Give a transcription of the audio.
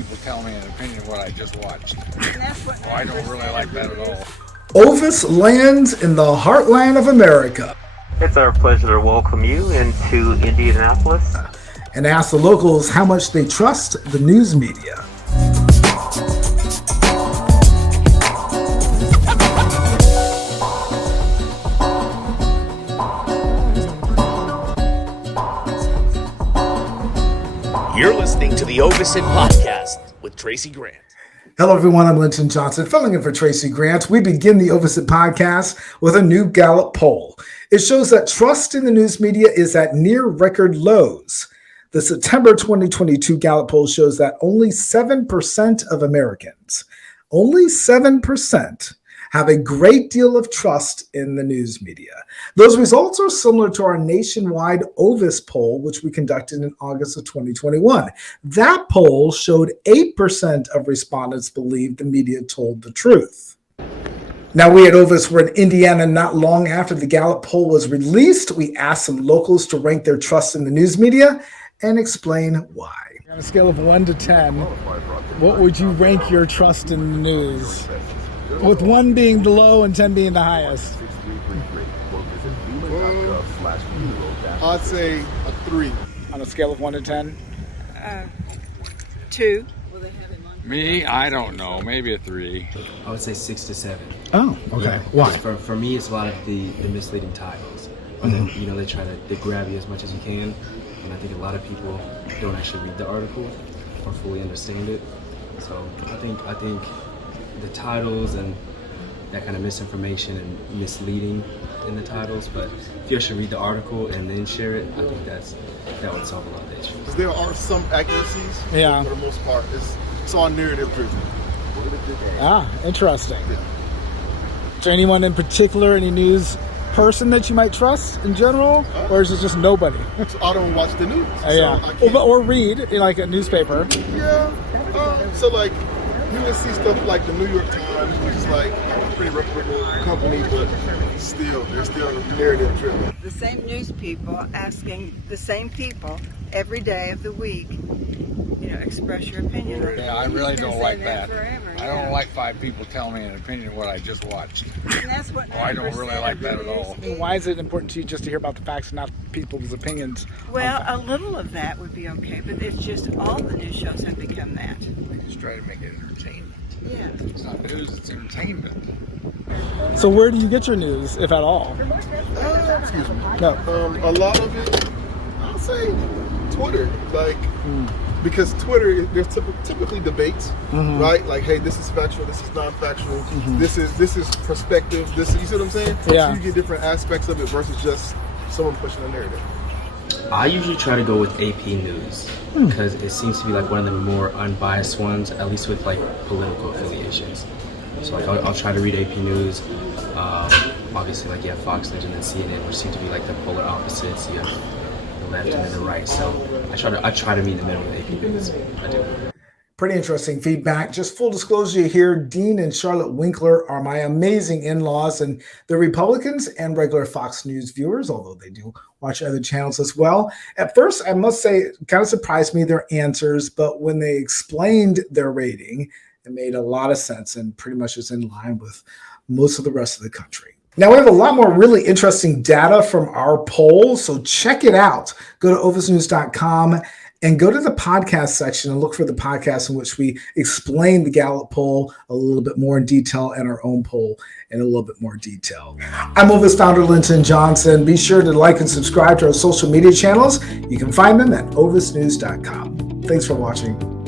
people tell me an opinion of what I just watched. Oh, I don't really like that at all. Ovis lands in the heartland of America. It's our pleasure to welcome you into Indianapolis. And ask the locals how much they trust the news media. You're listening to the Ovis Podcast with Tracy Grant. Hello, everyone. I'm Linton Johnson, filling in for Tracy Grant. We begin the Ovis Podcast with a new Gallup poll. It shows that trust in the news media is at near record lows. The September 2022 Gallup poll shows that only 7% of Americans, only 7%, have a great deal of trust in the news media. Those results are similar to our nationwide Ovis poll, which we conducted in August of 2021. That poll showed 8% of respondents believed the media told the truth. Now, we at Ovis were in Indiana not long after the Gallup poll was released. We asked some locals to rank their trust in the news media and explain why. On a scale of 1 to 10, what would you rank your trust in the news? With 1 being the low and 10 being the highest. I'd say a 3. On a scale of 1 to 10? 2. Me, I don't know. Maybe a 3. I would say 6 to 7. Oh, okay. Why? For me, it's a lot of the misleading titles. Mm-hmm. They try to grab you as much as you can, and I think a lot of people don't actually read the article or fully understand it. So I think the titles and that kind of misinformation and misleading in the titles, but if you actually read the article and then share it, I think that would solve a lot of the issues. There are some accuracies, yeah. For the most part, it's all narrative driven. Interesting. Yeah. Is there anyone in particular, any news person that you might trust in general, or is it just nobody? So I don't watch the news. Or read like a newspaper. Yeah. So like you would see stuff like the New York Times, which is like a pretty reputable company, but they're still narrative driven. The same news people asking the same people every day of the week, express your opinion. Yeah, I really don't like that. Forever, I don't like 5 people telling me an opinion of what I just watched. And that's what I don't really like that at all. Why is it important to you just to hear about the facts and not people's opinions? Well, a little of that would be okay, but it's just all the news shows have become that. They just try to make it entertainment. Yeah. It's not news, it's entertainment. So where do you get your news, if at all? Excuse me. No. A lot of it, I'll say Twitter. Because Twitter, there's typically debates, right? Like, hey, this is factual, this is non-factual, this is perspective, you see what I'm saying? Yeah. So you get different aspects of it versus just someone pushing a narrative. I usually try to go with AP News because it seems to be like one of the more unbiased ones, at least with like political affiliations. So like I'll try to read AP News. Obviously, like you have Fox News and then CNN, which seem to be like the polar opposites. You have the left and then the right. So I try to meet in the middle with AP News. I do. Pretty interesting feedback. Just full disclosure here, Dean and Charlotte Winkler are my amazing in-laws, and they're Republicans and regular Fox News viewers, although they do watch other channels as well. At first, I must say, it kind of surprised me, their answers, but when they explained their rating, it made a lot of sense and pretty much is in line with most of the rest of the country. Now, we have a lot more really interesting data from our poll, so check it out. Go to ovisnews.com and go to the podcast section and look for the podcast in which we explain the Gallup poll a little bit more in detail and our own poll in a little bit more detail. I'm Ovis founder Linton Johnson. Be sure to like and subscribe to our social media channels. You can find them at ovisnews.com. Thanks for watching.